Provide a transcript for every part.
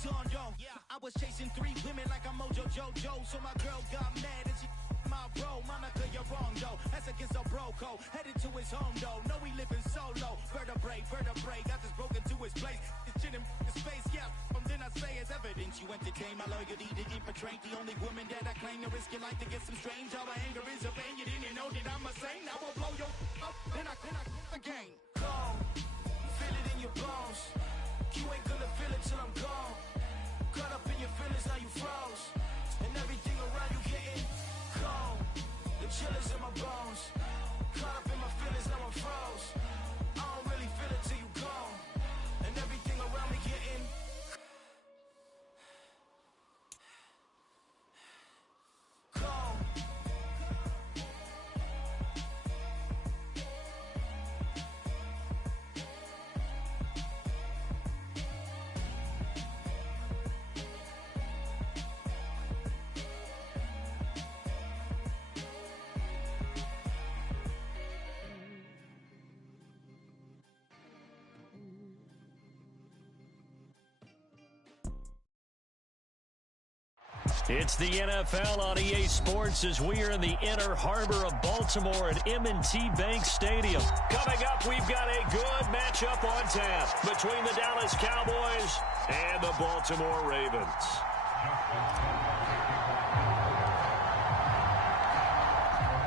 son, yo. I was chasing 3 women like I'm Mojo Jojo, so my girl got mad and she my bro. Monica, you're wrong, though. That's against a bro code. Headed to his home, though. No, he living solo. Vertebrae. Got this broken to his place. His chin in his face, yeah. Then I say it's evidence you entertain my loyalty to infiltrate the only woman that I claim to risk your life to get some strange. All my anger is a pain. You didn't know that I'm a saint. I will blow your up, then I again. Gone. Feel it in your bones. You ain't gonna feel it till I'm gone. Caught up in your feelings, now you froze. And everything around you getting cold. The chill is in my bones. Caught up in my feelings, now I'm froze. I don't really feel it till you gone. And everything around me getting cold. It's the NFL on EA Sports as we are in the inner harbor of Baltimore at M&T Bank Stadium. Coming up, we've got a good matchup on tap between the Dallas Cowboys and the Baltimore Ravens.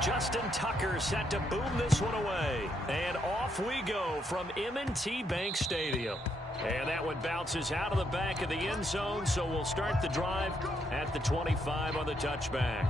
Justin Tucker set to boom this one away. And off we go from M&T Bank Stadium. And that one bounces out of the back of the end zone, so we'll start the drive at the 25 on the touchback.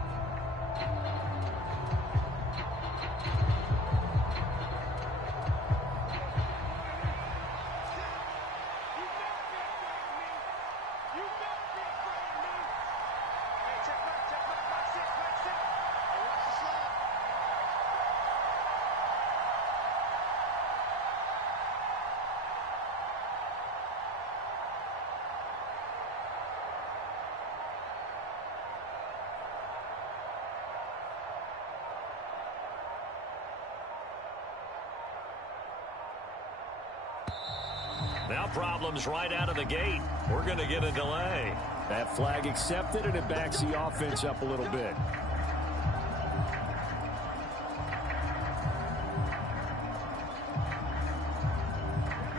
Now problems right out of the gate. We're going to get a delay. That flag accepted, and it backs the offense up a little bit.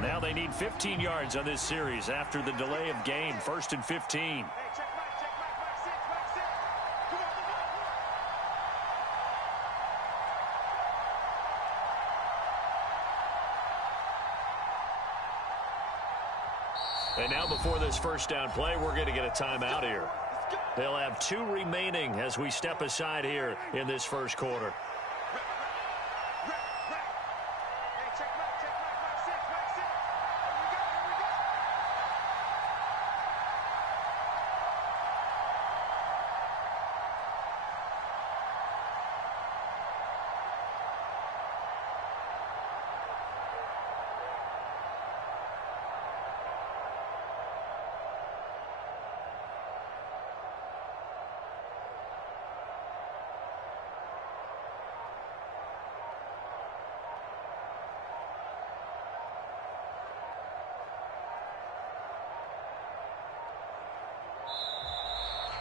Now they need 15 yards on this series after the delay of game. 1st and 15. And now before this first down play, we're going to get a timeout here. They'll have 2 remaining as we step aside here in this first quarter.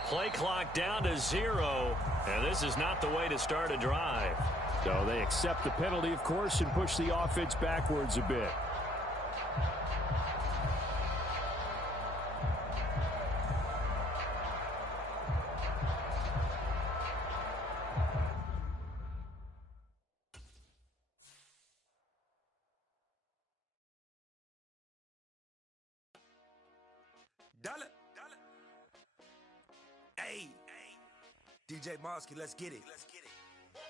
Play clock down to 0, and this is not the way to start a drive. So they accept the penalty, of course, and push the offense backwards a bit. Hey, DJ Mosky, let's get it.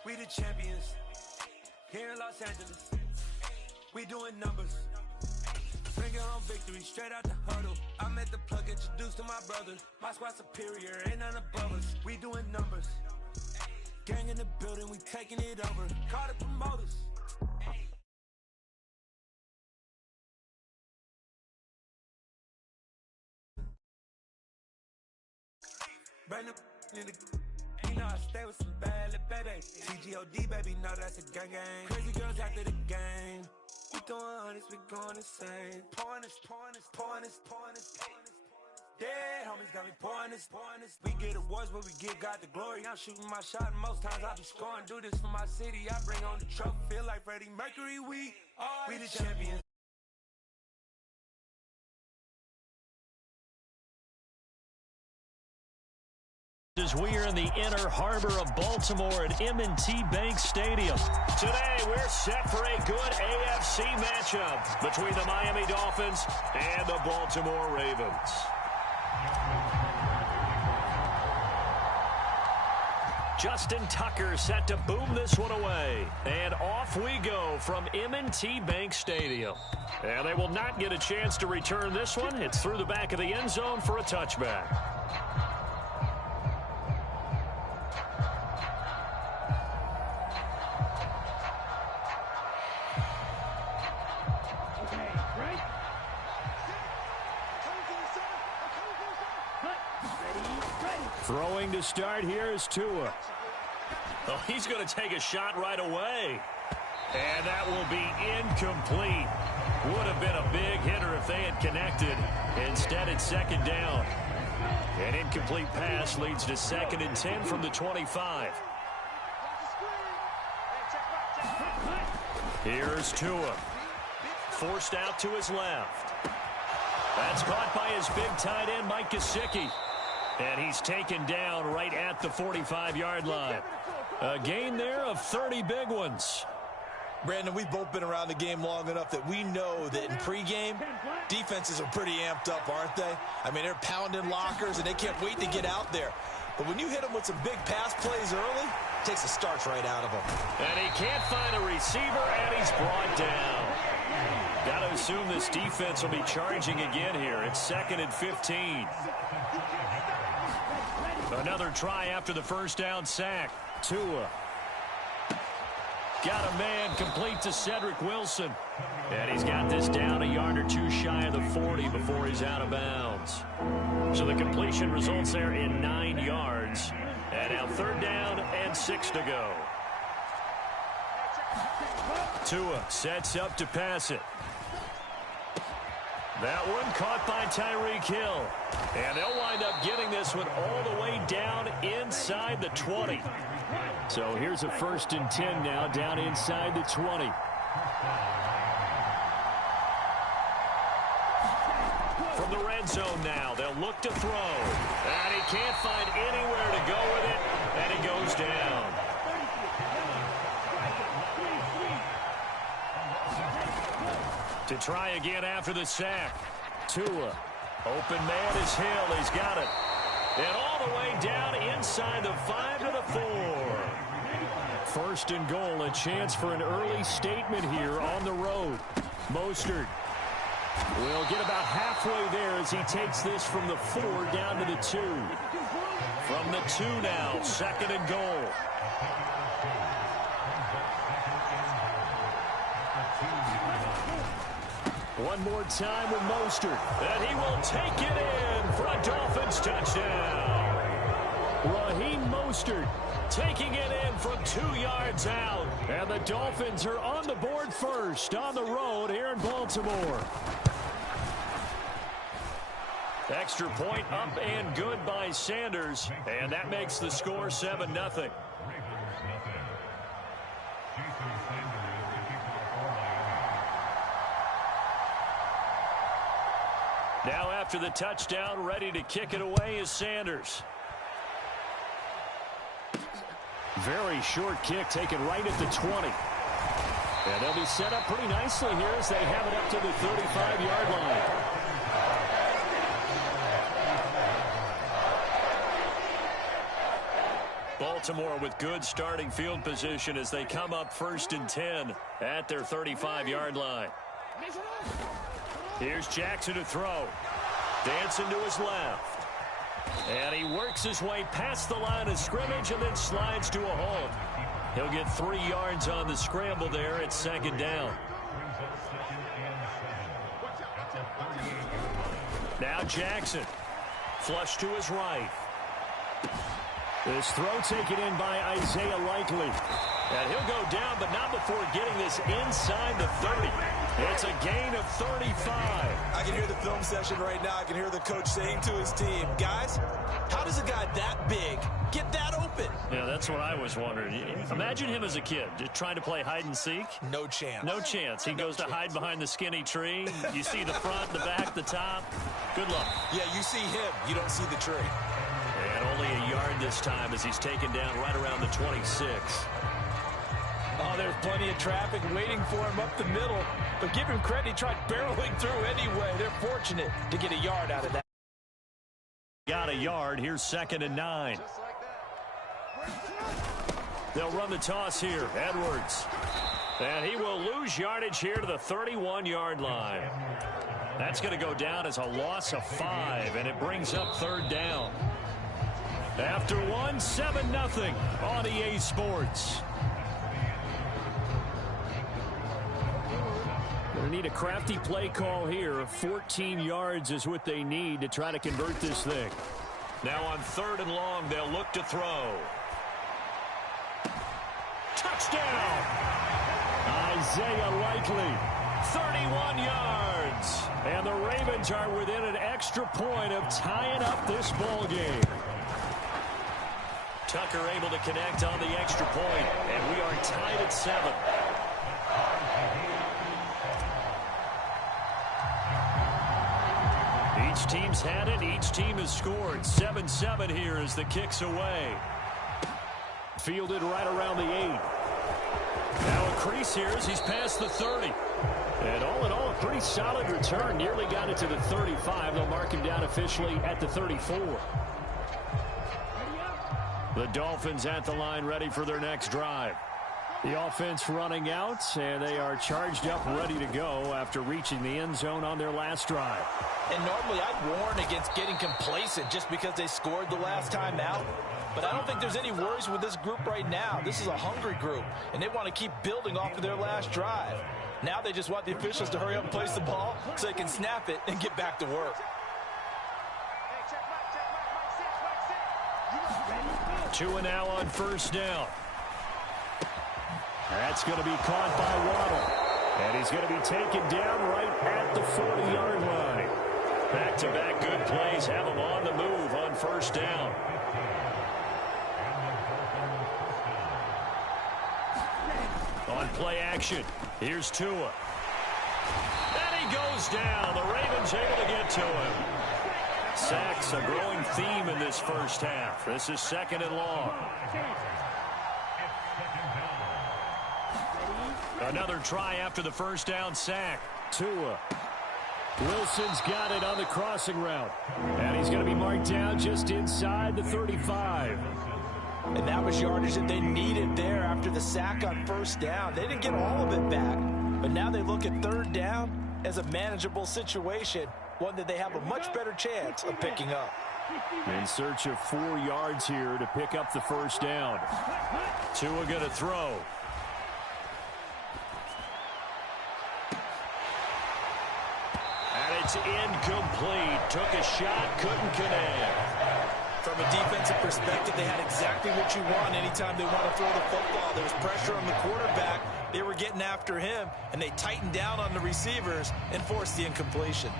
We the champions here in Los Angeles. We doing numbers. Bring it home victory straight out the huddle. I met the plug, introduced to my brother. My squad superior, ain't none above us. We doing numbers. Gang in the building, we taking it over. Call the promoters. Brand new in the, you know I stay with some bad little baby. CGOD baby, know that's a gang gang. Crazy girls after the game. We throwing hundreds, we going insane. Pouring this. Dead homies got me pouring this. We get awards where we give God the glory. I'm shooting my shot and most times I be scoring. Do this for my city. I bring on the trophy. Feel like Freddie Mercury. We the champions. As we are in the inner harbor of Baltimore at M&T Bank Stadium. Today, we're set for a good AFC matchup between the Miami Dolphins and the Baltimore Ravens. Justin Tucker set to boom this one away. And off we go from M&T Bank Stadium. And they will not get a chance to return this one. It's through the back of the end zone for a touchback. Throwing to start here is Tua. Oh, he's going to take a shot right away. And that will be incomplete. Would have been a big hitter if they had connected. Instead, it's second down. An incomplete pass leads to 2nd and 10 from the 25. Here's Tua. Forced out to his left. That's caught by his big tight end, Mike Gesicki. And he's taken down right at the 45-yard line. A gain there of 30 big ones. Brandon, we've both been around the game long enough that we know that in pregame, defenses are pretty amped up, aren't they? I mean, they're pounding lockers, and they can't wait to get out there. But when you hit them with some big pass plays early, it takes the starch right out of them. And he can't find a receiver, and he's brought down. Got to assume this defense will be charging again here. It's 2nd and 15. Another try after the first down sack. Tua. Got a man complete to Cedric Wilson. And he's got this down a yard or two shy of the 40 before he's out of bounds. So the completion results there in 9 yards. And now 3rd down and 6 to go. Tua sets up to pass it. That one caught by Tyreek Hill. And they'll wind up getting this one all the way down inside the 20. So here's a 1st and 10 now down inside the 20. From the red zone now, they'll look to throw. And he can't find anywhere to go with it. And it goes down. To try again after the sack. Tua. Open man is Hill. He's got it. And all the way down inside the 5 to the 4. 1st and goal. A chance for an early statement here on the road. Mostert will get about halfway there as he takes this from the 4 down to the 2. From the 2 now. 2nd and goal. One more time with Mostert. And he will take it in for a Dolphins touchdown. Raheem Mostert taking it in from 2 yards out. And the Dolphins are on the board first on the road here in Baltimore. Extra point up and good by Sanders. And that makes the score 7-0. Now after the touchdown, ready to kick it away is Sanders. Very short kick taken right at the 20. And they'll be set up pretty nicely here as they have it up to the 35-yard line. Baltimore with good starting field position as they come up 1st and 10 at their 35-yard line. Here's Jackson to throw. Dancing to his left. And he works his way past the line of scrimmage and then slides to a halt. He'll get 3 yards on the scramble there at 2nd down. Now Jackson. Flush to his right. This throw taken in by Isaiah Likely. And he'll go down, but not before getting this inside the 30. It's a gain of 35. I can hear the film session right now. I can hear the coach saying to his team, guys, how does a guy that big get that open? Yeah, that's what I was wondering. Imagine him as a kid, just trying to play hide and seek. No chance. No chance. He goes to hide behind the skinny tree. You see the front, the back, the top. Good luck. Yeah, you see him. You don't see the tree. And only a yard this time as he's taken down right around the 26. Oh, there's plenty of traffic waiting for him up the middle. But give him credit, he tried barreling through anyway. They're fortunate to get a yard out of that. Got a yard. Here's 2nd and 9. They'll run the toss here. Edwards. And he will lose yardage here to the 31-yard line. That's going to go down as a loss of 5, and it brings up 3rd down. After 1, 7-0 on EA Sports. They need a crafty play call here. 14 yards is what they need to try to convert this thing. Now on 3rd and long, they'll look to throw. Touchdown! Isaiah Likely, 31 yards. And the Ravens are within an extra point of tying up this ball game. Tucker able to connect on the extra point, and we are tied at 7. Each team's had it. Each team has scored. 7-7 here as the kick's away. Fielded right around the 8. Now a crease here as he's past the 30. And all in all, a pretty solid return. Nearly got it to the 35. They'll mark him down officially at the 34. The Dolphins at the line ready for their next drive. The offense running out, and they are charged up, ready to go after reaching the end zone on their last drive. And normally I'd warn against getting complacent just because they scored the last time out. But I don't think there's any worries with this group right now. This is a hungry group, and they want to keep building off of their last drive. Now they just want the officials to hurry up and place the ball so they can snap it and get back to work. 2 now on 1st down. That's going to be caught by Waddle. And he's going to be taken down right at the 40-yard line. Back-to-back good plays have him on the move on 1st down. On play action, here's Tua. And he goes down. The Ravens able to get to him. Sacks, a growing theme in this first half. This is 2nd and long. Another try after the 1st down sack. Tua. Wilson's got it on the crossing route. And he's going to be marked down just inside the 35. And that was yardage that they needed there after the sack on 1st down. They didn't get all of it back. But now they look at 3rd down as a manageable situation, one that they have a much better chance of picking up. In search of 4 yards here to pick up the 1st down. Tua going to throw. And it's incomplete. Took a shot, couldn't connect. From a defensive perspective, they had exactly what you want anytime they want to throw the football. There was pressure on the quarterback. They were getting after him, and they tightened down on the receivers and forced the incompletion.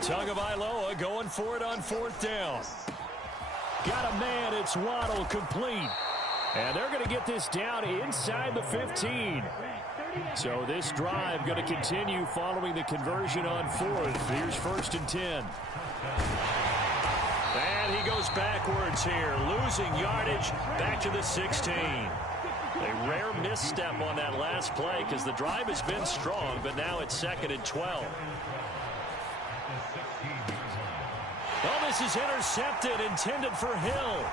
Tagovailoa going for it on 4th down. Got a man, it's Waddle, complete. And they're going to get this down inside the 15. So this drive going to continue following the conversion on 4th. Here's 1st and 10. And he goes backwards here, losing yardage back to the 16. A rare misstep on that last play because the drive has been strong, but now it's 2nd and 12. Oh, this is intercepted, intended for Hill.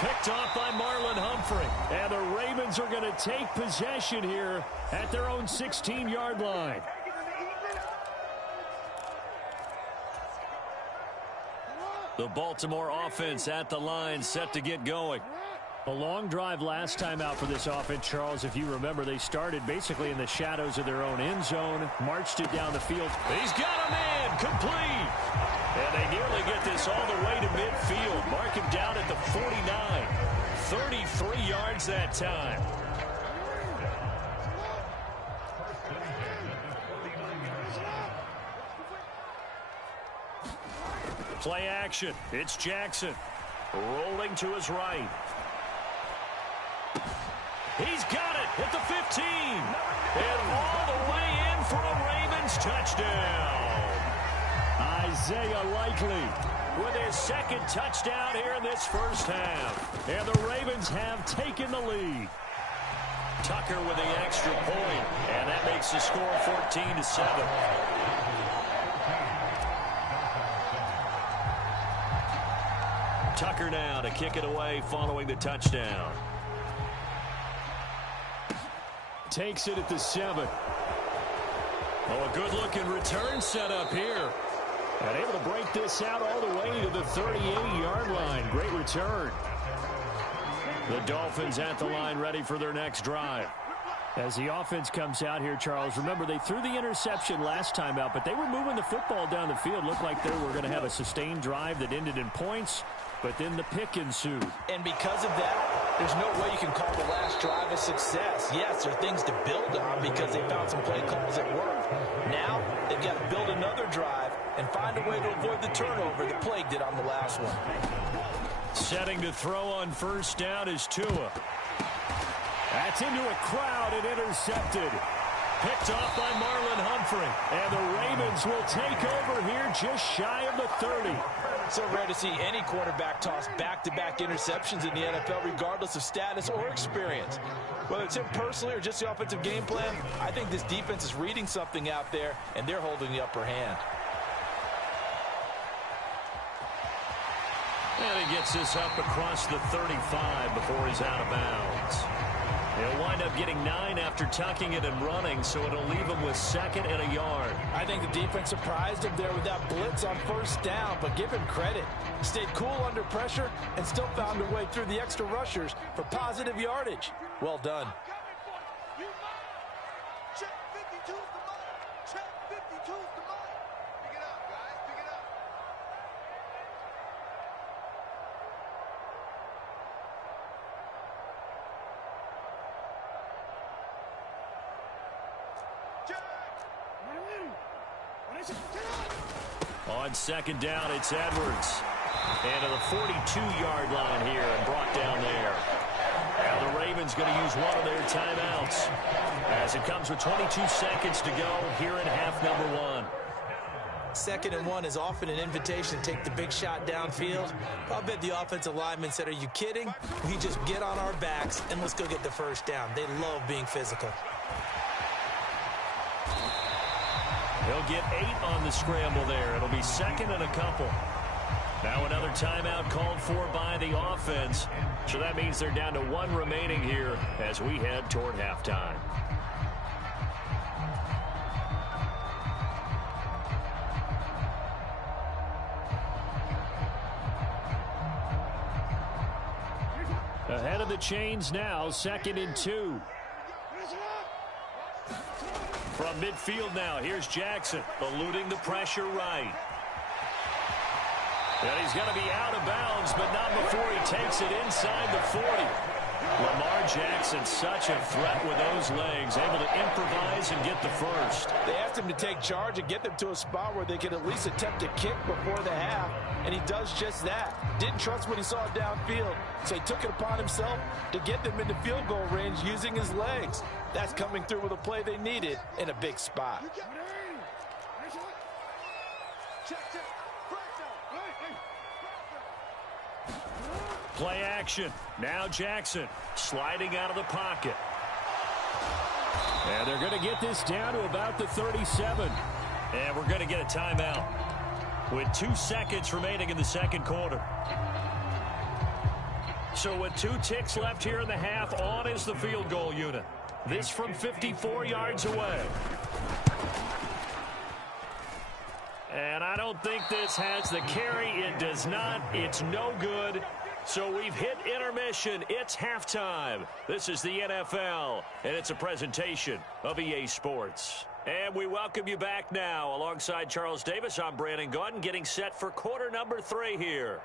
Picked off by Marlon Humphrey. And the Ravens are going to take possession here at their own 16-yard line. The Baltimore offense at the line, set to get going. A long drive last time out for this offense, Charles. If you remember, they started basically in the shadows of their own end zone, marched it down the field. He's got a man, complete. And they nearly get this all the way to midfield. Mark him down at the 49. 33 yards that time. Play action. It's Jackson. Rolling to his right. He's got it at the 15. And all the way in for a Ravens touchdown. Isaiah Likely with his second touchdown here in this first half. And the Ravens have taken the lead. Tucker with the extra point. And that makes the score 14-7. Tucker now to kick it away following the touchdown. Takes it at the 7. Oh, a good-looking return set up here. And able to break this out all the way to the 38-yard line. Great return. The Dolphins at the line ready for their next drive. As the offense comes out here, Charles, remember they threw the interception last time out, but they were moving the football down the field. Looked like they were going to have a sustained drive that ended in points, but then the pick ensued. And because of that, there's no way you can call the last drive a success. Yes, there are things to build on because they found some play calls that worked. Now, they've got to build another drive and find a way to avoid the turnover that plagued it on the last one. Setting to throw on first down is Tua. That's into a crowd and intercepted. Picked off by Marlon Humphrey. And the Ravens will take over here just shy of the 30. So rare to see any quarterback toss back-to-back interceptions in the NFL, regardless of status or experience. Whether it's him personally or just the offensive game plan, I think this defense is reading something out there, and they're holding the upper hand. And he gets this up across the 35 before he's out of bounds. He'll wind up getting 9 after tucking it and running, so it'll leave him with 2nd and a yard. I think the defense surprised him there with that blitz on first down, but give him credit. Stayed cool under pressure and still found a way through the extra rushers for positive yardage. Well done. On 2nd down, it's Edwards. And to the 42-yard line here and brought down there. Now the Ravens going to use one of their timeouts as it comes with 22 seconds to go here in half number 1. 2nd and 1 is often an invitation to take the big shot downfield. I'll bet the offensive linemen said, are you kidding? We just get on our backs and let's go get the first down. They love being physical. He'll get 8 on the scramble there. It'll be 2nd and a couple. Now another timeout called for by the offense. So that means they're down to 1 remaining here as we head toward halftime. Ahead of the chains now, 2nd and 2. From midfield now, here's Jackson, eluding the pressure right. And he's going to be out of bounds, but not before he takes it inside the 40. Lamar Jackson, such a threat with those legs, able to improvise and get the first. They asked him to take charge and get them to a spot where they could at least attempt a kick before the half, and he does just that. Didn't trust what he saw downfield, so he took it upon himself to get them into field goal range using his legs. That's coming through with a play they needed in a big spot. Play action. Now Jackson sliding out of the pocket. And they're going to get this down to about the 37. And we're going to get a timeout with 2 seconds remaining in the second quarter. So with 2 ticks left here in the half, on is the field goal unit. This from 54 yards away. And I don't think this has the carry. It does not. It's no good. So we've hit intermission. It's halftime. This is the NFL, and it's a presentation of EA Sports. And we welcome you back now. Alongside Charles Davis, I'm Brandon Gaudin, getting set for quarter number 3 here.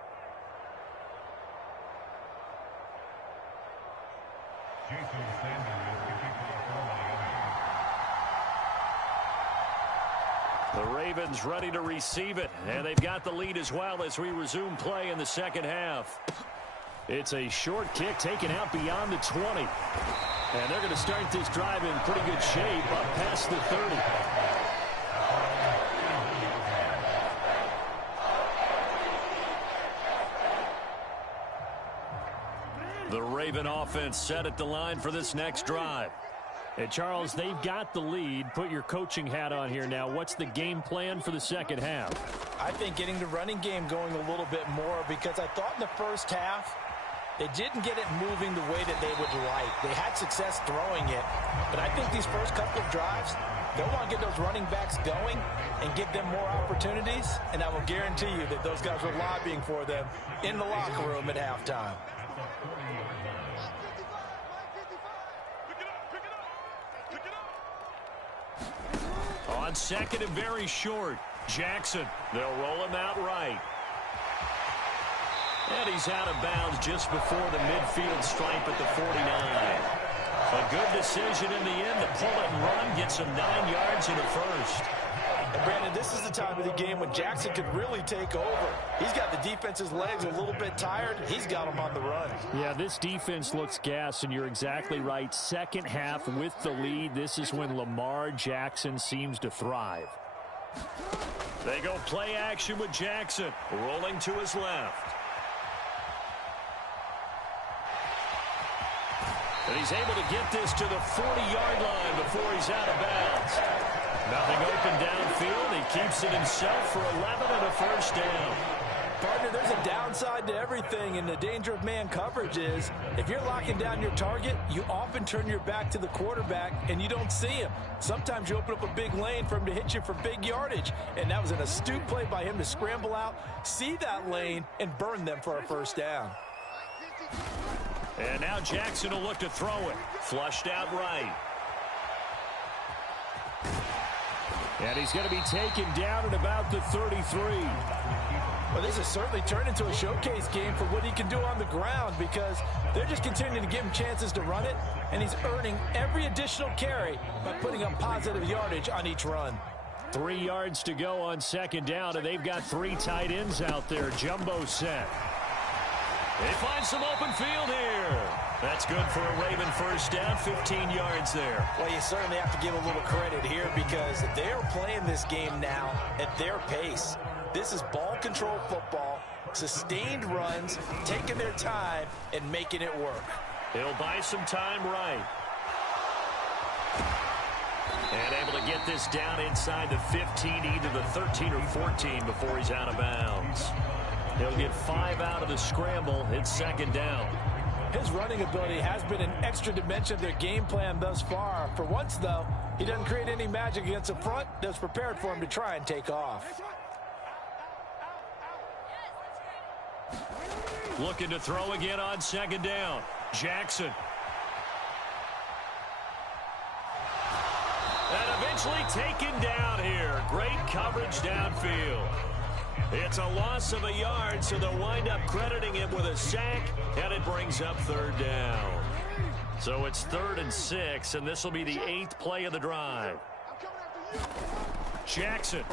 The Ravens ready to receive it, and they've got the lead as well as we resume play in the second half. It's a short kick taken out beyond the 20. And they're going to start this drive in pretty good shape up past the 30. The Raven offense set at the line for this next drive. And Charles, they've got the lead. Put your coaching hat on here now. What's the game plan for the second half? I think getting the running game going a little bit more, because I thought in the first half they didn't get it moving the way that they would like. They had success throwing it, but I think these first couple of drives, they'll want to get those running backs going and give them more opportunities, and I will guarantee you that those guys were lobbying for them in the locker room at halftime. On second and very short, Jackson. They'll roll him out right. And he's out of bounds just before the midfield stripe at the 49. A good decision in the end to pull it and run, get some 9 yards in the first. And Brandon, this is the time of the game when Jackson could really take over. He's got the defense's legs a little bit tired. He's got them on the run. Yeah, this defense looks gassed, and you're exactly right. Second half with the lead, this is when Lamar Jackson seems to thrive. They go play action with Jackson, rolling to his left. And he's able to get this to the 40-yard line before he's out of bounds. Nothing open downfield. He keeps it himself for 11 and a first down. Partner, there's a downside to everything, and the danger of man coverage is if you're locking down your target, you often turn your back to the quarterback and you don't see him. Sometimes you open up a big lane for him to hit you for big yardage, and that was an astute play by him to scramble out, see that lane, and burn them for a first down. And now Jackson will look to throw it. Flushed out right. And he's going to be taken down at about the 33. Well, this has certainly turned into a showcase game for what he can do on the ground, because they're just continuing to give him chances to run it, and he's earning every additional carry by putting up positive yardage on each run. 3 yards to go on second down, and they've got 3 tight ends out there. Jumbo set. They find some open field here. That's good for a Raven first down, 15 yards there. Well, you certainly have to give a little credit here, because they are playing this game now at their pace. This is ball control football, sustained runs, taking their time and making it work. He'll buy some time right. And able to get this down inside the 15, either the 13 or 14 before he's out of bounds. He'll get 5 out of the scramble. It's second down. His running ability has been an extra dimension of their game plan thus far. For once, though, he doesn't create any magic against the front that's prepared for him to try and take off. Looking to throw again on second down. Jackson. And eventually taken down here. Great coverage downfield. It's a loss of a yard, so they'll wind up crediting him with a sack, and it brings up third down. So it's 3rd and 6, and this will be the 8th play of the drive. Jackson.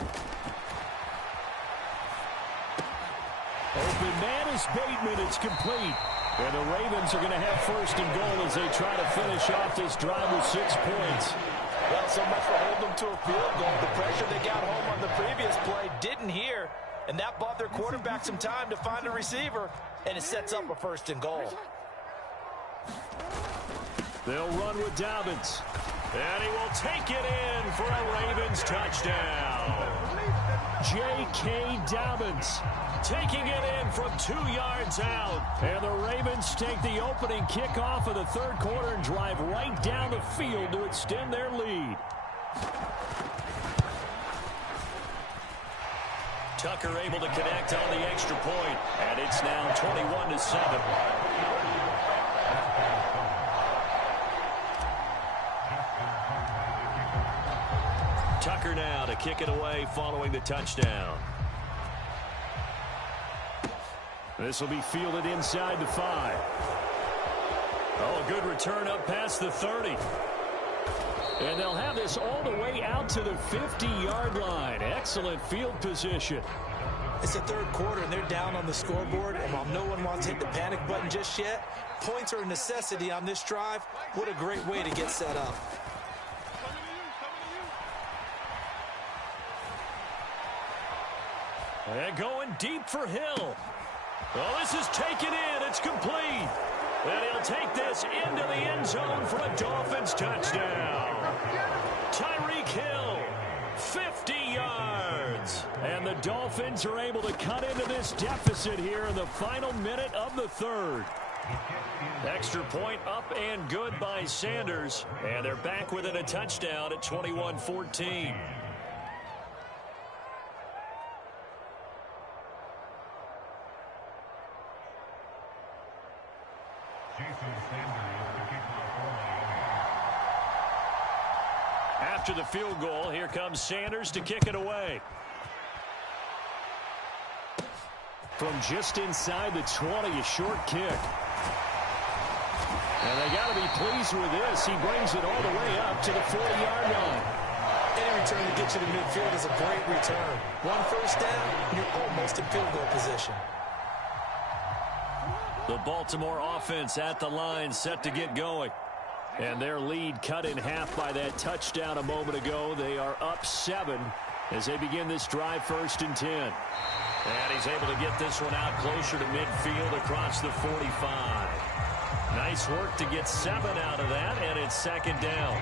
Open man is Bateman. It's complete. And the Ravens are going to have first and goal as they try to finish off this drive with 6 points. Well, so much for holding them to a field goal. The pressure they got home on the previous play didn't hear, and that bought their quarterback some time to find a receiver, and it sets up a first and goal. They'll run with Dobbins. And he will take it in for a Ravens touchdown. J.K. Dobbins taking it in from 2 yards out. And the Ravens take the opening kickoff of the third quarter and drive right down the field to extend their lead. Tucker able to connect on the extra point, and it's now 21-7. Tucker now to kick it away following the touchdown. This will be fielded inside the 5. Oh, a good return up past the 30. And they'll have this all the way out to the 50-yard line. Excellent field position. It's the third quarter, and they're down on the scoreboard. And while no one wants to hit the panic button just yet, points are a necessity on this drive. What a great way to get set up. And going deep for Hill. Well, this is taken in. It's complete. And he'll take this into the end zone for a Dolphins touchdown. Tyreek Hill, 50 yards. And the Dolphins are able to cut into this deficit here in the final minute of the third. Extra point up and good by Sanders. And they're back within a touchdown at 21-14. After the field goal, here comes Sanders to kick it away. From just inside the 20, a short kick. And they got to be pleased with this. He brings it all the way up to the 40-yard line. Any return to get you to midfield is a great return. One first down, you're almost in field goal position. The Baltimore offense at the line, set to get going. And their lead cut in half by that touchdown a moment ago. They are up 7 as they begin this drive, 1st and 10. And he's able to get this one out closer to midfield across the 45. Nice work to get 7 out of that, and it's 2nd down.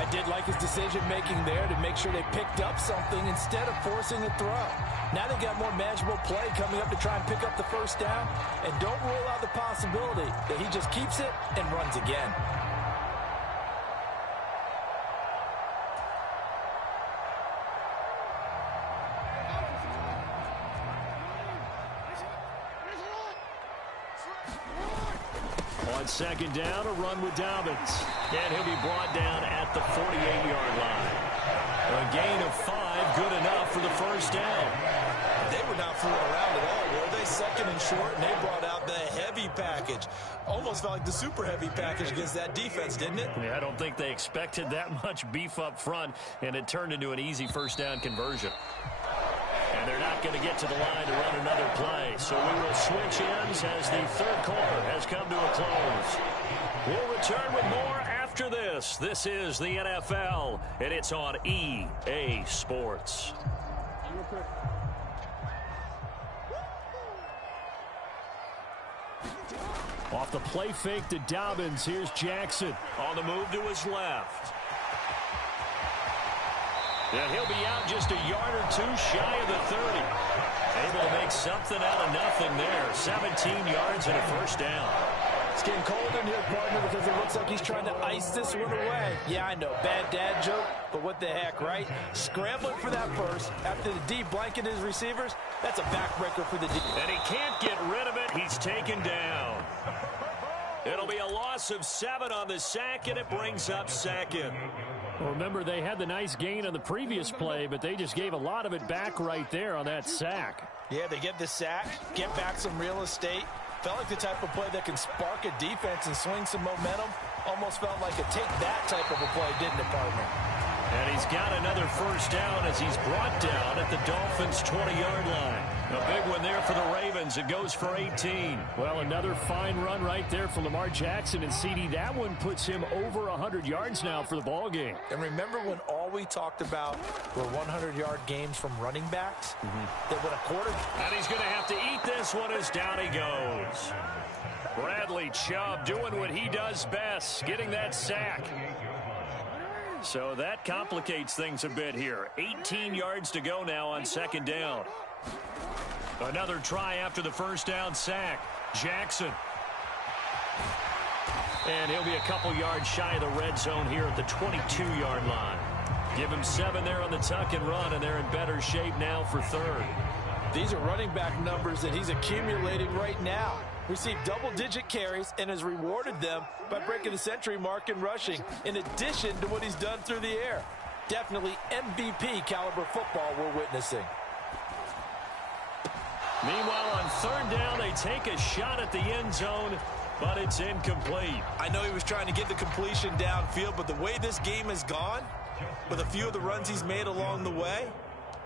I did like his decision-making there to make sure they picked up something instead of forcing a throw. Now they got more manageable play coming up to try and pick up the first down. And don't rule out the possibility that he just keeps it and runs again. On 2nd down, a run with Dobbins. And he'll be brought down at the 48-yard line. A gain of 5, good enough for the first down. They were not fooling around at all, were they? 2nd and short, and they brought out the heavy package. Almost felt like the super heavy package against that defense, didn't it? Yeah, I don't think they expected that much beef up front, and it turned into an easy first down conversion. And they're not going to get to the line to run another play. So we will switch ends as the third quarter has come to a close. We'll return with more after this. This is the NFL, and it's on EA Sports. Off the play fake to Dobbins, here's Jackson. On the move to his left. And he'll be out just a yard or 2 shy of the 30. Able to make something out of nothing there. 17 yards and a first down. It's getting cold in here, partner, because it looks like he's trying to ice this one away. Yeah, I know, bad dad joke, but what the heck, right? Scrambling for that first after the D blanket his receivers, that's a backbreaker for the D. And he can't get rid of it. He's taken down. It'll be a loss of 7 on the sack, and it brings up 2nd. Well, remember, they had the nice gain on the previous play, but they just gave a lot of it back right there on that sack. Yeah, they get the sack, get back some real estate. Felt like the type of play that can spark a defense and swing some momentum. Almost felt like a take-that type of a play, didn't it, partner? And he's got another first down as he's brought down at the Dolphins' 20-yard line. A big one there for the Ravens. It goes for 18. Well, another fine run right there for Lamar Jackson and CD. That one puts him over 100 yards now for the ball game. And remember when all we talked about were 100-yard games from running backs? That win a quarter. And he's going to have to eat this one as down he goes. Bradley Chubb doing what he does best, getting that sack. So that complicates things a bit here. 18 yards to go now on 2nd down. Another try after the first down sack. Jackson. And he'll be a couple yards shy of the red zone here at the 22-yard line. Give him 7 there on the tuck and run, and they're in better shape now for 3rd. These are running back numbers that he's accumulating right now. Received double-digit carries and has rewarded them by breaking the century mark in rushing, in addition to what he's done through the air. Definitely MVP caliber football we're witnessing. Meanwhile, on third down, they take a shot at the end zone, but it's incomplete. I know he was trying to get the completion downfield, but the way this game has gone, with a few of the runs he's made along the way,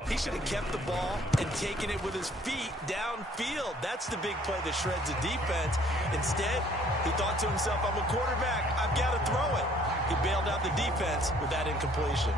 he should have kept the ball and taken it with his feet downfield. That's the big play that shreds the defense. Instead, he thought to himself, I'm a quarterback, I've got to throw it. He bailed out the defense with that incompletion.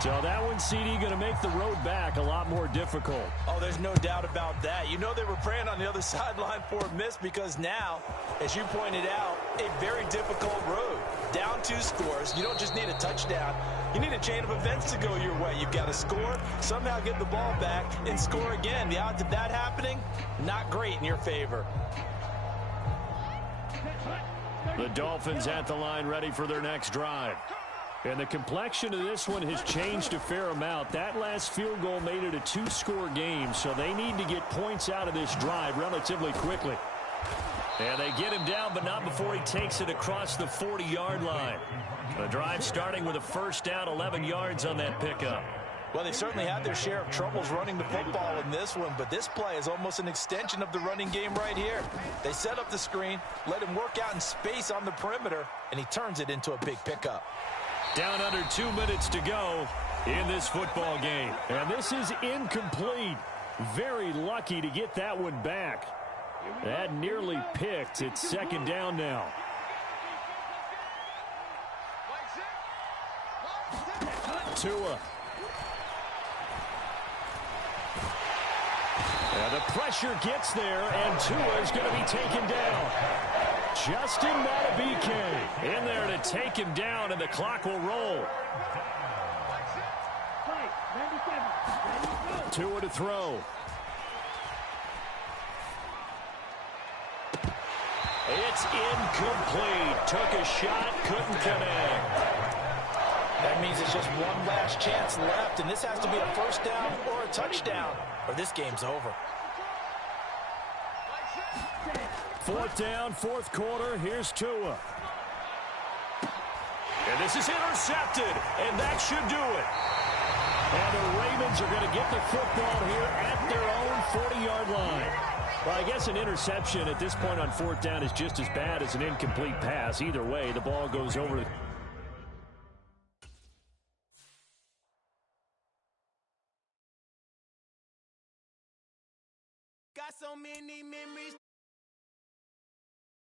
So that one, CD, going to make the road back a lot more difficult. Oh, there's no doubt about that. You know they were praying on the other sideline for a miss because now, as you pointed out, a very difficult road. Down 2 scores. You don't just need a touchdown. You need a chain of events to go your way. You've got to score, somehow get the ball back, and score again. The odds of that happening, not great in your favor. The Dolphins at the line ready for their next drive. And the complexion of this one has changed a fair amount. That last field goal made it a 2-score game, so they need to get points out of this drive relatively quickly. And they get him down, but not before he takes it across the 40-yard line. The drive starting with a first down, 11 yards on that pickup. Well, they certainly had their share of troubles running the football in this one, but this play is almost an extension of the running game right here. They set up the screen, let him work out in space on the perimeter, and he turns it into a big pickup. Down under 2 minutes to go in this football game. And this is incomplete. Very lucky to get that one back. That nearly picked. It's second down now. Tua. And the pressure gets there, and Tua is going to be taken down. Justin Madubuike in there to take him down, and the clock will roll. Tua to throw. It's incomplete. Took a shot, couldn't connect. That means it's just one last chance left, and this has to be a first down or a touchdown, or this game's over. Fourth down, fourth quarter. Here's Tua. And this is intercepted, and that should do it. And the Ravens are going to get the football here at their own 40-yard line. Well, I guess an interception at this point on fourth down is just as bad as an incomplete pass. Either way, the ball goes over. Got so many memories.